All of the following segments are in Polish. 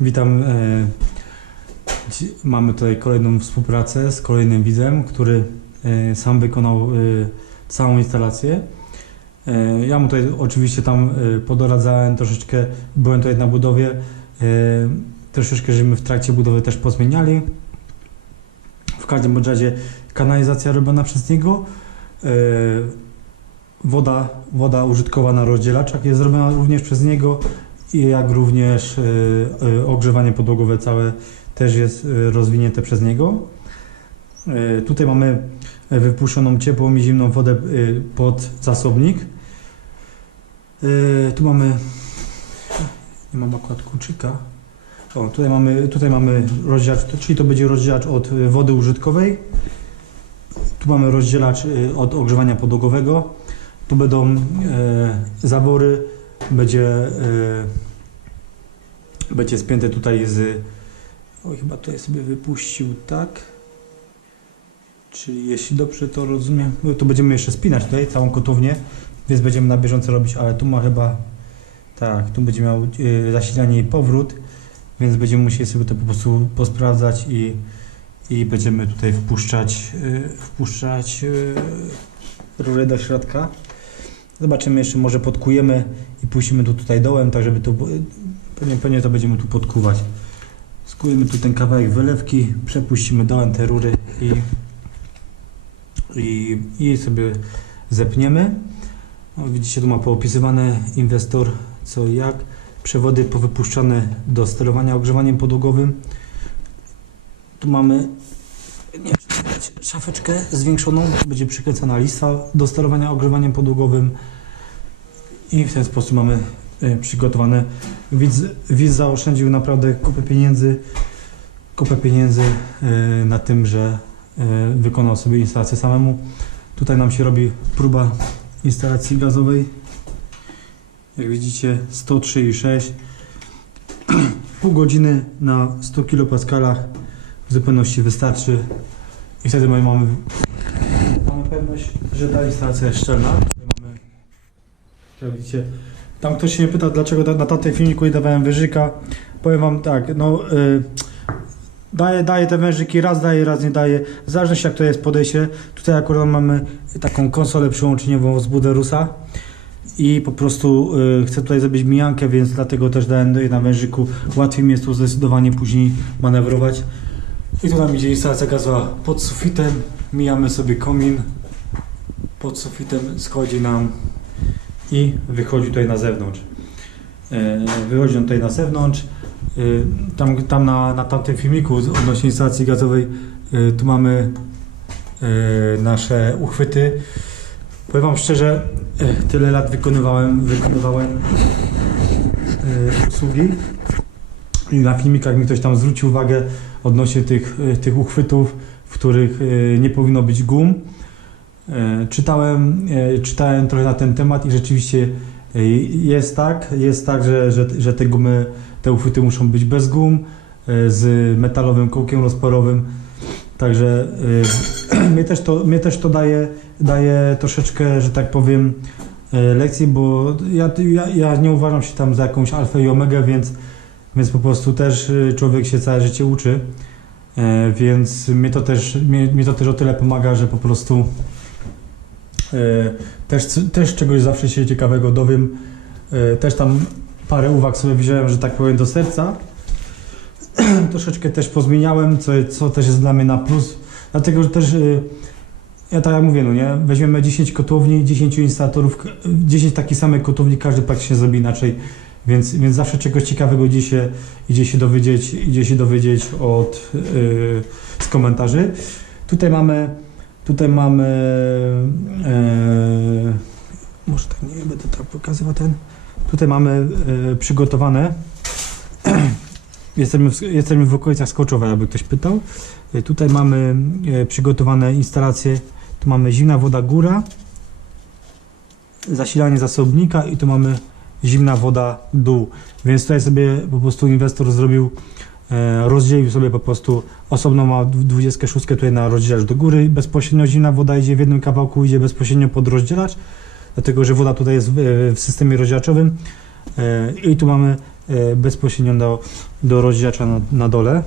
Witam. e, Mamy tutaj kolejną współpracę z kolejnym widzem, który e, sam wykonał e, całą instalację. Ja mu tutaj oczywiście tam podoradzałem troszeczkę, byłem tutaj na budowie, troszeczkę żeśmy w trakcie budowy też pozmieniali. W każdym razie kanalizacja robiona przez niego. Woda, woda użytkowa na rozdzielaczach jest zrobiona również przez niego jak również e, e, ogrzewanie podłogowe całe też jest e, rozwinięte przez niego. Tutaj mamy wypuszczoną ciepłą i zimną wodę pod zasobnik. Tu mamy nie mam akurat kluczyka. O, tutaj mamy, tutaj mamy rozdzielacz, czyli to będzie rozdzielacz od wody użytkowej. Tu mamy rozdzielacz od ogrzewania podłogowego. Tu będą e, zawory, będzie, e, będzie spięte tutaj z. Oj, chyba tutaj sobie wypuścił tak. Czyli jeśli dobrze to rozumiem, no to będziemy jeszcze spinać tutaj całą kotownię, więc będziemy na bieżąco robić, ale tu ma chyba. Tak, tu będzie miał e, zasilanie i powrót, więc będziemy musieli sobie to po prostu posprawdzać i, i będziemy tutaj wpuszczać, e, wpuszczać rurę do środka. Zobaczymy jeszcze, może podkujemy i puścimy to tutaj dołem, tak żeby to, pewnie, pewnie to będziemy tu podkuwać. Skujemy tu ten kawałek wylewki, przepuścimy dołem te rury i, i, i sobie zepniemy. Widzicie, tu ma poopisywane inwestor co i jak. Przewody powypuszczane do sterowania ogrzewaniem podłogowym. Tu mamy szafeczkę zwiększoną, będzie przykręcona listwa do sterowania ogrzewaniem podłogowym i w ten sposób mamy e, przygotowane. Widz, widz zaoszczędził naprawdę kupę pieniędzy, kupę pieniędzy e, na tym, że e, wykonał sobie instalację samemu. Tutaj nam się robi próba instalacji gazowej. Jak widzicie 103,6 pół godziny na 100 kPa w zupełności wystarczy i wtedy mamy, mamy, mamy pewność, że ta instalacja jest szczelna. Mamy, jak widzicie, tam ktoś się mnie pyta, dlaczego na tamtym filmiku nie dawałem wyżyka. Powiem wam tak, no y, daję, daję te wężyki, raz daję, raz nie daję, w zależności jak to jest podejście. Tutaj akurat mamy taką konsolę przyłączeniową z Buderusa i po prostu y, chcę tutaj zrobić mijankę, więc dlatego też dałem na wężyku. Łatwiej mi jest tu zdecydowanie później manewrować. I tu nam idzie instalacja gazowa pod sufitem. Mijamy sobie komin. Pod sufitem schodzi nam i wychodzi tutaj na zewnątrz. E, Wychodzi on tutaj na zewnątrz. E, Tam, tam na, na tamtym filmiku odnośnie instalacji gazowej e, tu mamy nasze uchwyty. Powiem Wam szczerze, tyle lat wykonywałem, wykonywałem usługi i na filmikach mi ktoś tam zwrócił uwagę odnośnie tych, e, tych uchwytów, w których e, nie powinno być gum. E, Czytałem, czytałem trochę na ten temat i rzeczywiście jest tak, jest tak, że, że, że te gumy, te uchwyty muszą być bez gum, z metalowym kołkiem rozporowym. Także mnie też to, mnie też to daje, daje troszeczkę, że tak powiem, lekcji, bo ja, ja, ja nie uważam się tam za jakąś alfę i omegę, więc, więc po prostu też e, człowiek się całe życie uczy. E, Więc mnie to też, mnie, mnie to też o tyle pomaga, że po prostu e, też, też czegoś zawsze się ciekawego dowiem. E, Też tam parę uwag sobie wziąłem, że tak powiem, do serca. Troszeczkę też pozmieniałem, co, co też jest dla mnie na plus. Dlatego, że też e, ja tak jak mówię, no nie, weźmiemy 10 kotłowni, 10 instalatorów, k- 10 takich samych kotłowni, każdy praktycznie zrobi inaczej. Więc, więc zawsze czegoś ciekawego idzie się, idzie się dowiedzieć, idzie się dowiedzieć od, yy, z komentarzy. Tutaj mamy, tutaj mamy, yy, może tak nie będę tak pokazywał ten. Tutaj mamy yy, przygotowane. Jesteśmy w, jesteśmy w okolicach Skoczowa, jakby ktoś pytał. Yy, tutaj mamy przygotowane instalacje. Tu mamy zimna woda góra, zasilanie zasobnika i tu mamy zimna woda dół. Więc tutaj sobie po prostu inwestor zrobił, e, rozdzielił sobie po prostu, osobno ma 26 tutaj na rozdzielacz do góry, bezpośrednio zimna woda idzie w jednym kawałku, idzie bezpośrednio pod rozdzielacz, dlatego że woda tutaj jest w, w systemie rozdzielaczowym e, i tu mamy e, bezpośrednio do, do rozdzielacza na, na dole.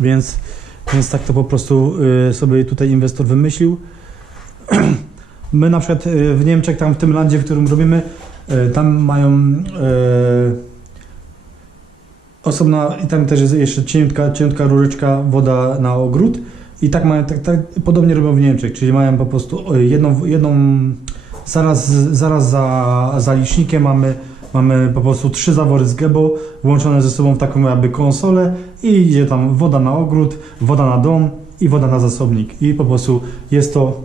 Więc, więc tak to po prostu e, sobie tutaj inwestor wymyślił. My na przykład e, w Niemczech, tam w tym landzie, w którym robimy, e, tam mają e, osobna i tam też jest jeszcze cieniutka, cieniutka rureczka woda na ogród. I tak mają, tak, tak podobnie robią w Niemczech, czyli mają po prostu e, jedną, jedną zaraz, zaraz za, za licznikiem mamy, mamy po prostu trzy zawory z Gebo łączone ze sobą w taką jakby konsolę i idzie tam woda na ogród, woda na dom i woda na zasobnik. I po prostu jest to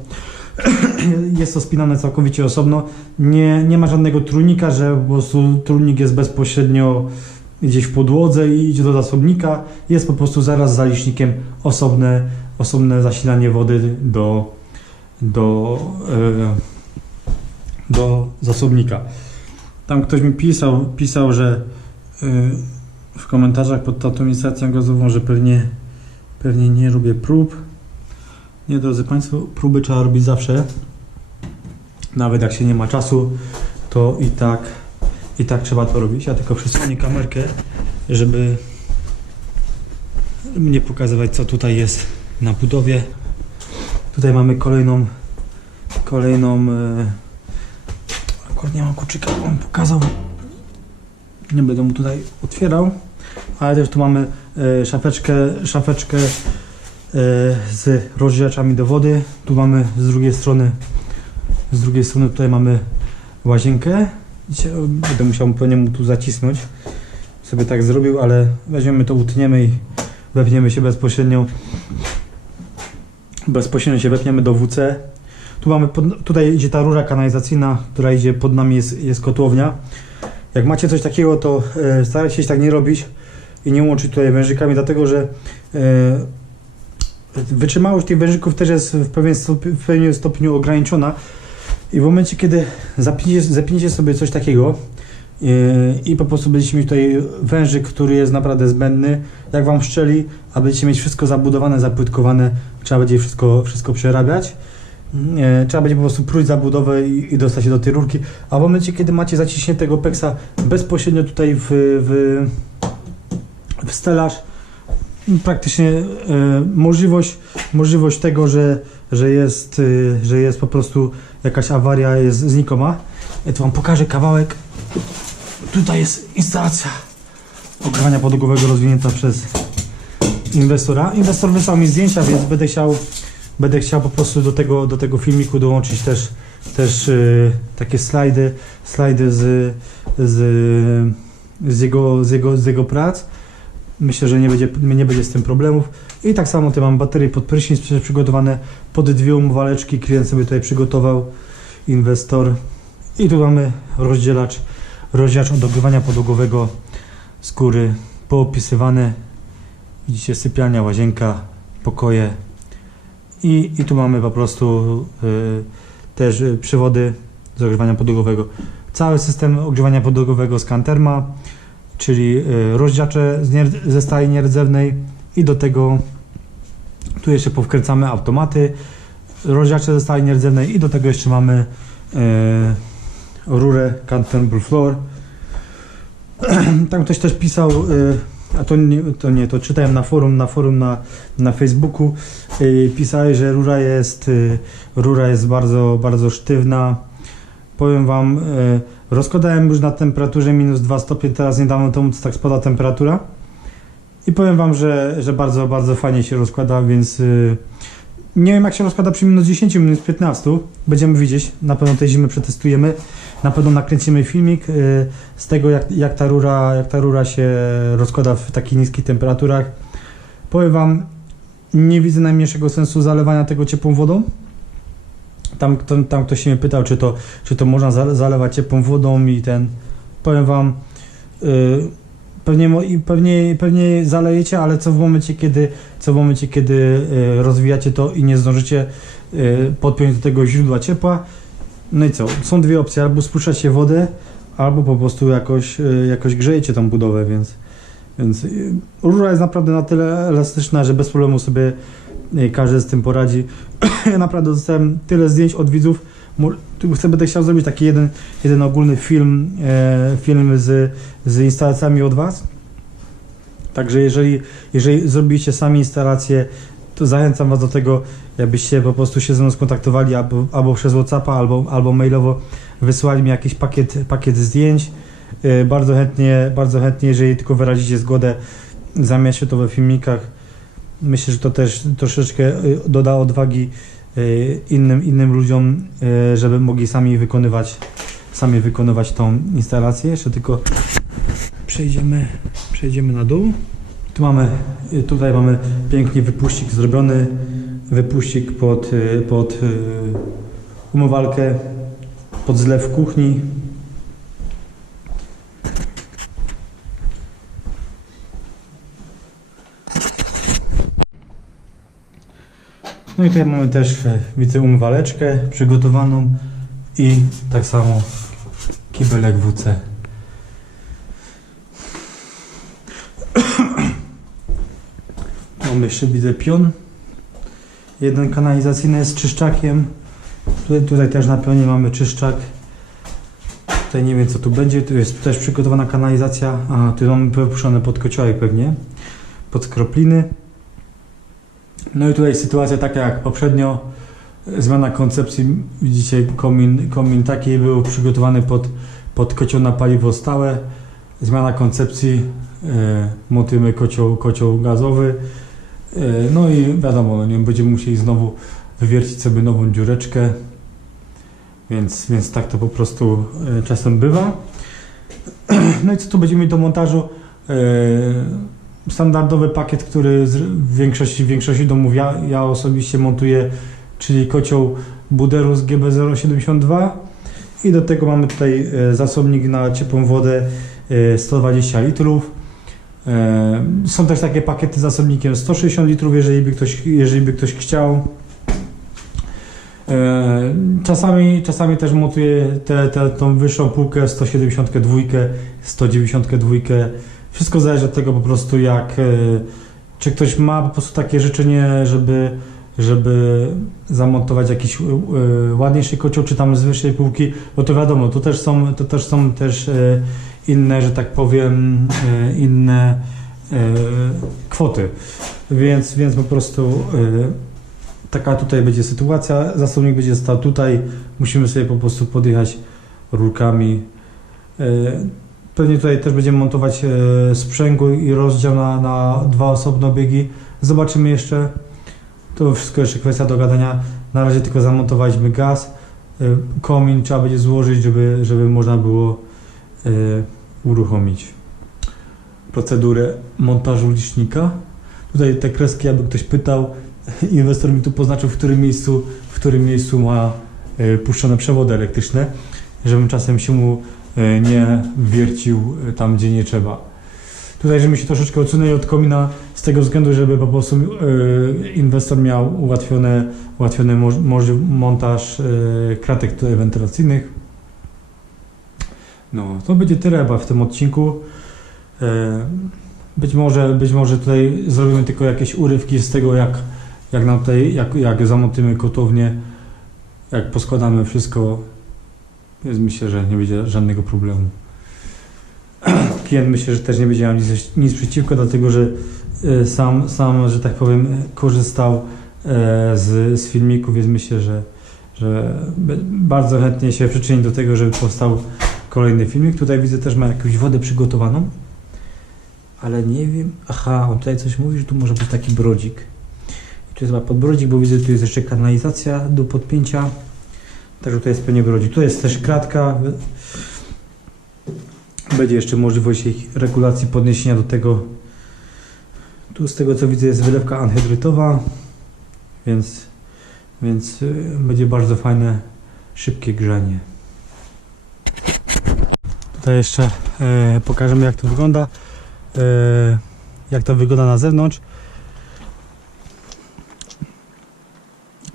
jest to spinane całkowicie osobno. Nie, nie ma żadnego trójnika, że po prostu trójnik jest bezpośrednio gdzieś w podłodze i idzie do zasobnika. Jest po prostu zaraz za licznikiem osobne, osobne zasilanie wody do, do, e, do zasobnika. Tam ktoś mi pisał, pisał, że e, w komentarzach pod tą instalacją gazową, że pewnie, pewnie nie robię prób. Nie, drodzy Państwo, próby trzeba robić zawsze. Nawet jak się nie ma czasu, to i tak, i tak trzeba to robić. Ja tylko przesłonię kamerkę, żeby nie pokazywać, co tutaj jest na budowie. Tutaj mamy kolejną, kolejną. E, akurat nie mam kluczyka, on pokazał. Nie będę mu tutaj otwierał, ale też tu mamy e, szafeczkę, szafeczkę z rozdzielaczami do wody. Tu mamy z drugiej strony, z drugiej strony tutaj mamy łazienkę. Będę musiał pewnie mu tu zacisnąć. Sobie tak zrobił, ale weźmiemy to, utniemy i wepniemy się bezpośrednio. Bezpośrednio się wepniemy do WC. Tu mamy, pod, tutaj idzie ta rura kanalizacyjna, która idzie pod nami, jest, jest kotłownia. Jak macie coś takiego, to e, starajcie się tak nie robić i nie łączyć tutaj wężykami, dlatego że e, wytrzymałość tych wężyków też jest w pewien stopniu, pewnym stopniu ograniczona. I w momencie, kiedy zapniecie sobie coś takiego yy, i po prostu będziecie mieć tutaj wężyk, który jest naprawdę zbędny, jak Wam szczeli, a będziecie mieć wszystko zabudowane, zapłytkowane, trzeba będzie wszystko, wszystko przerabiać. Yy, trzeba będzie po prostu próć zabudowę i, i dostać się do tej rurki. A w momencie, kiedy macie zaciśniętego peksa bezpośrednio tutaj w, w, w stelaż, praktycznie yy, możliwość, możliwość tego, że, że, jest, yy, że jest po prostu jakaś awaria jest znikoma. Ja tu Wam pokażę kawałek. Tutaj jest instalacja ogrzewania podłogowego rozwinięta przez inwestora. Inwestor wysłał mi zdjęcia, więc będę chciał, będę chciał po prostu do tego, do tego filmiku dołączyć też, też yy, takie slajdy, slajdy z, z, z, jego, z, jego, z jego prac. Myślę, że nie będzie, nie będzie z tym problemów. I tak samo tutaj mam baterie pod prysznic przy- przygotowane pod dwie umywaleczki. Klient sobie tutaj przygotował, inwestor. I tu mamy rozdzielacz, rozdzielacz od podłogowego z góry poopisywane. Widzicie sypialnia, łazienka, pokoje. I, i tu mamy po prostu y, też y, przewody z ogrzewania podłogowego. Cały system ogrzewania podłogowego z Kanterma, czyli y, rozdziacze ze stali nierdzewnej i do tego tu jeszcze powkręcamy automaty, rozdziacze ze stali nierdzewnej i do tego jeszcze mamy e, rurę Canterbury Floor. Tam ktoś też pisał, e, a to nie, to nie, to czytałem na forum, na forum na, na Facebooku, e, że rura jest, e, rura jest bardzo, bardzo sztywna. Powiem Wam, e, rozkładałem już na temperaturze minus 2 stopnie, teraz niedawno temu tak spada temperatura. I powiem Wam, że, że bardzo, bardzo fajnie się rozkłada, więc y, nie wiem jak się rozkłada przy minus 10, minus 15. Będziemy widzieć, na pewno tej zimy przetestujemy. Na pewno nakręcimy filmik y, z tego, jak, jak, ta rura, jak ta rura się rozkłada w takich niskich temperaturach. Powiem Wam, nie widzę najmniejszego sensu zalewania tego ciepłą wodą. Tam, tam, tam ktoś się mnie pytał, czy to, czy to można za- zalewać ciepłą wodą i ten. Powiem Wam, y, Pewnie, pewnie, pewnie zalejecie, ale co w momencie, kiedy, co w momencie, kiedy e, rozwijacie to i nie zdążycie e, podpiąć do tego źródła ciepła. No i co? Są dwie opcje, albo spuszczacie wodę, albo po prostu jakoś, e, jakoś grzejecie tą budowę, więc, więc rura jest naprawdę na tyle elastyczna, że bez problemu sobie każdy z tym poradzi. Ja naprawdę dostałem tyle zdjęć od widzów, chcę, będę chciał zrobić taki jeden, jeden ogólny film, e, film z, z instalacjami od Was. Także jeżeli, jeżeli zrobiliście sami instalację, to zachęcam Was do tego, jakbyście po prostu się ze mną skontaktowali albo, albo przez Whatsappa, albo, albo mailowo wysłali mi jakiś pakiet, pakiet zdjęć. E, Bardzo chętnie, bardzo chętnie, jeżeli tylko wyrazicie zgodę, zamieszczę to we filmikach. Myślę, że to też troszeczkę e, doda odwagi e, innym, innym ludziom, e, żeby mogli sami wykonywać, sami wykonywać tą instalację. Jeszcze tylko przejdziemy, przejdziemy na dół. Tu mamy, tutaj mamy pięknie wypuścik zrobiony, wypuścik pod, pod umywalkę, pod zlew kuchni. No i tutaj mamy też, e, widzę, umywaleczkę przygotowaną i tak samo kibelek WC. Mamy jeszcze, widzę, pion. Jeden kanalizacyjny z czyszczakiem. Tutaj, tutaj też na pionie mamy czyszczak. Tutaj nie wiem co tu będzie, tu jest też przygotowana kanalizacja. A, tu mamy wypuszczone pod kociołek pewnie, pod skropliny. No i tutaj sytuacja taka jak poprzednio. Zmiana koncepcji, widzicie komin, komin taki był przygotowany pod, pod kocioł na paliwo stałe. Zmiana koncepcji, e, montujemy kocioł, kocioł gazowy. E, no i wiadomo, no nie będziemy musieli znowu wywiercić sobie nową dziureczkę. Więc, więc tak to po prostu e, czasem bywa. No i co tu będziemy do montażu? E, standardowy pakiet, który w większości, w większości domów ja, ja osobiście montuję, czyli kocioł Buderus GB072 i do tego mamy tutaj e, zasobnik na ciepłą wodę e, 120 litrów. E, Są też takie pakiety z zasobnikiem 160 litrów, jeżeli by ktoś, jeżeli by ktoś chciał. E, Czasami, czasami też montuję tę te, tą wyższą półkę 172, 192. Wszystko zależy od tego po prostu jak e, czy ktoś ma po prostu takie życzenie, żeby, żeby zamontować jakiś e, ładniejszy kocioł, czy tam z wyższej półki, bo to wiadomo, to też są, to też są też e, inne, że tak powiem, inne kwoty. Więc, więc po prostu taka tutaj będzie sytuacja. Zasobnik będzie stał tutaj. Musimy sobie po prostu podjechać rurkami. Pewnie tutaj też będziemy montować e, i rozdział na, na dwa osobne biegi. Zobaczymy jeszcze. To wszystko jeszcze kwestia dogadania. Na razie tylko zamontowaliśmy gaz. E, Komin trzeba będzie złożyć, żeby, żeby można było e, uruchomić procedurę montażu licznika. Tutaj te kreski, jakby ktoś pytał, inwestor mi tu poznaczył, w którym miejscu, w którym miejscu ma e, puszczone przewody elektryczne, żebym czasem się mu nie wiercił e, tam, gdzie nie trzeba. Tutaj, żebym się troszeczkę odsunęli od komina z tego względu, żeby po prostu e, inwestor miał ułatwiony moż, montaż e, kratek tutaj wentylacyjnych. No, to będzie tyle chyba w tym odcinku. E, Być może, być może tutaj zrobimy tylko jakieś urywki z tego, jak, jak nam tutaj, jak, jak zamontujemy kotłownię, jak poskładamy wszystko, więc myślę, że nie będzie żadnego problemu. Klient myślę, że też nie będzie miał nic, nic przeciwko, dlatego że e, sam, sam, że tak powiem, korzystał e, z, z filmików, więc myślę, że, że bardzo chętnie się przyczyni do tego, żeby powstał kolejny filmik. Tutaj widzę też ma jakąś wodę przygotowaną, ale nie wiem. Aha, on tutaj coś mówi, że tu może być taki brodzik. I tu jest chyba podbrodzik, bo widzę, tu jest jeszcze kanalizacja do podpięcia. Także to jest pewnie brodzik. Tu jest też kratka. Będzie jeszcze możliwość ich regulacji podniesienia do tego. Tu z tego co widzę jest wylewka anhydrytowa, więc, więc y, będzie bardzo fajne, szybkie grzanie. Tutaj jeszcze e, pokażemy jak to wygląda. E, jak to wygląda na zewnątrz.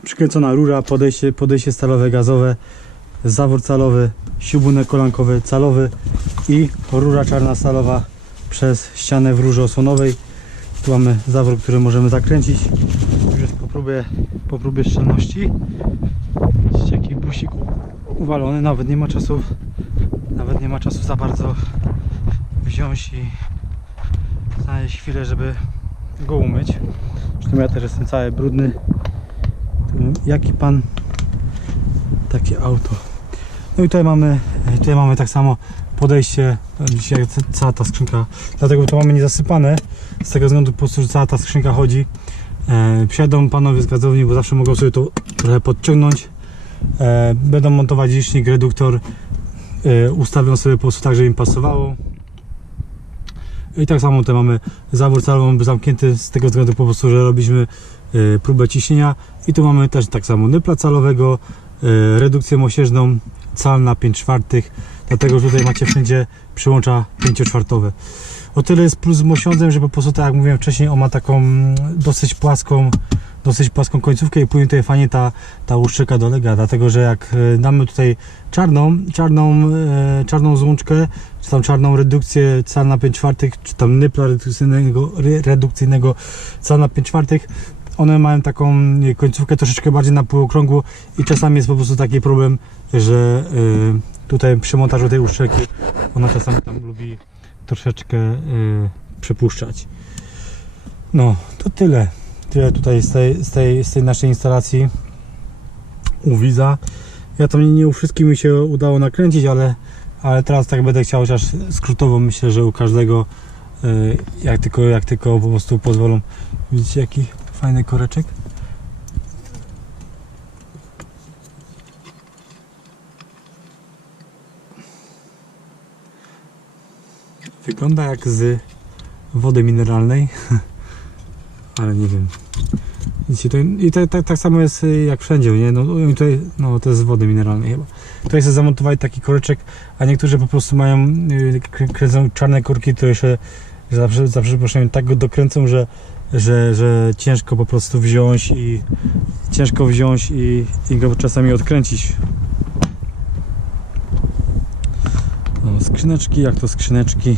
Przykręcona rura, podejście, podejście stalowe, gazowe, zawór calowy, śrubunek kolankowy calowy i rura czarna stalowa przez ścianę w rurze osłonowej. Tu mamy zawór, który możemy zakręcić. Już jest po próbie, po próbie szczelności. Widzicie, Taki busik uwalony, nawet nie ma czasu, nawet nie ma czasu za bardzo wziąć i znaleźć chwilę, żeby go umyć. Zresztą ja też jestem cały brudny. Jaki pan, takie auto. No i tutaj mamy, tutaj mamy tak samo podejście, dzisiaj ca- cała ta skrzynka, dlatego to mamy niezasypane, z tego względu po prostu, że cała ta skrzynka chodzi. E, przyjadą panowie z gazowni, bo zawsze mogą sobie to trochę podciągnąć. E, będą montować licznik, reduktor, e, ustawią sobie po prostu tak, żeby im pasowało. I tak samo tutaj mamy zawór cały zamknięty z tego względu po prostu, że robiliśmy e, próbę ciśnienia. I tu mamy też tak samo nypla calowego, e, redukcję mosiężną, cal na 5 czwartych, dlatego że tutaj macie wszędzie przyłącza 5 czwartowe. O tyle jest plus z mosiądzem, że po prostu tak jak mówiłem wcześniej, on ma taką mm, dosyć płaską, dosyć płaską końcówkę i później tutaj fajnie ta, ta łuszczyka dolega, dlatego że jak e, damy tutaj czarną, czarną, e, czarną złączkę, czy tam czarną redukcję cal na 5 czwartych, czy tam nypla redukcyjnego, re- redukcyjnego cal na 5 czwartych, one mają taką końcówkę troszeczkę bardziej na półokrągłu i czasami jest po prostu taki problem, że e, tutaj przy montażu tej uszczelki ona czasami tam lubi troszeczkę y, przepuszczać. No, to tyle. Tyle tutaj z tej, z tej, z tej naszej instalacji u widza. Ja tam nie, nie u wszystkich mi się udało nakręcić, ale, ale teraz tak będę chciał chociaż skrótowo myślę, że u każdego y, jak tylko, jak tylko po prostu pozwolą. Widzicie jaki fajny koreczek? Wygląda jak z wody mineralnej, ale nie wiem. Widzicie, to, I tak, tak, samo jest y, jak wszędzie, nie? No, i tutaj, no to jest z wody mineralnej chyba. Tutaj sobie zamontowali taki koreczek, a niektórzy po prostu mają, y, krę- kręcą czarne korki, to jeszcze za, za przeproszeniem tak go dokręcą, że, że, że ciężko po prostu wziąć i ciężko wziąć i, i go czasami odkręcić. No, skrzyneczki, jak to skrzyneczki.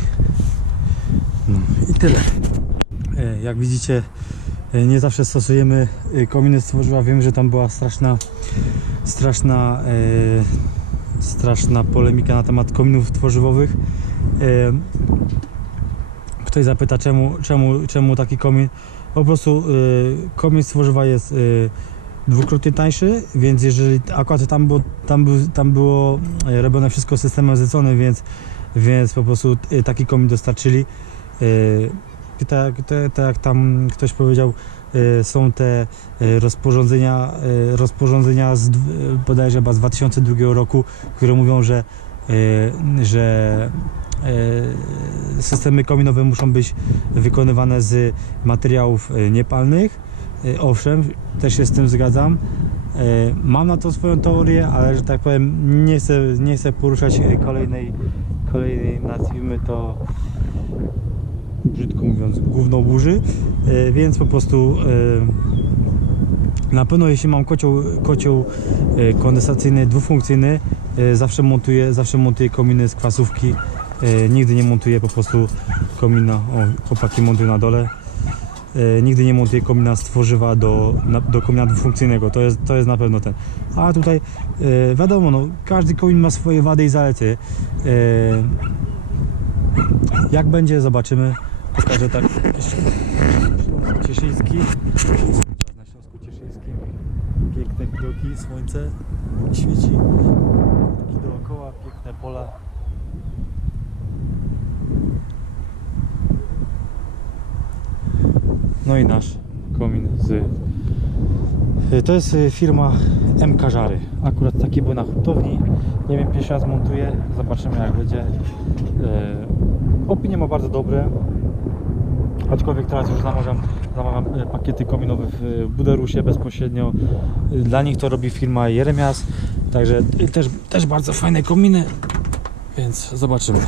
No i tyle. E, Jak widzicie, e, nie zawsze stosujemy e, kominy z tworzywa. Wiem, że tam była straszna, straszna, straszna polemika na temat kominów tworzywowych. Ktoś zapyta, czemu, czemu, czemu taki komin? Po prostu e, komin z tworzywa jest e, dwukrotnie tańszy, więc jeżeli akurat tam było, tam, tam było e, robione wszystko systemem zlecony, więc, więc po prostu e, taki komin dostarczyli. I Tak, tak, tak jak tam ktoś powiedział, e, są te e, rozporządzenia, e, rozporządzenia z, bodajże chyba z 2002 roku, które mówią, że, że systemy kominowe muszą być wykonywane z materiałów e, niepalnych. E, Owszem, też się z tym zgadzam. E, Mam na to swoją teorię, ale że tak powiem, nie chcę, nie chcę poruszać e, kolejnej, kolejnej nazwijmy to brzydko mówiąc, główną burzy, e, więc po prostu e, na pewno jeśli mam kocioł, kocioł e, kondensacyjny dwufunkcyjny, e, zawsze montuję, zawsze montuję kominy z kwasówki, e, nigdy nie montuję po prostu komina, o chłopaki montują na dole, e, nigdy nie montuję komina z tworzywa do, do komina dwufunkcyjnego, to jest, to jest na pewno ten. A tutaj e, wiadomo, no, każdy komin ma swoje wady i zalety. E, jak będzie, zobaczymy. Pokażę tak Cieszyński. Na Śląsku Cieszyńskim. Piękne widoki, słońce świeci. Dookoła, piękne pola. No i nasz komin z... To jest y, firma MK Żary. Akurat taki był na hurtowni. Nie wiem, pierwszy raz montuję. Zobaczymy jak będzie. E, Opinie ma bardzo dobre. Aczkolwiek teraz już zamawiam, zamawiam pakiety kominowe w Buderusie bezpośrednio. Dla nich to robi firma Jeremias. Także też, też bardzo fajne kominy. Więc zobaczymy.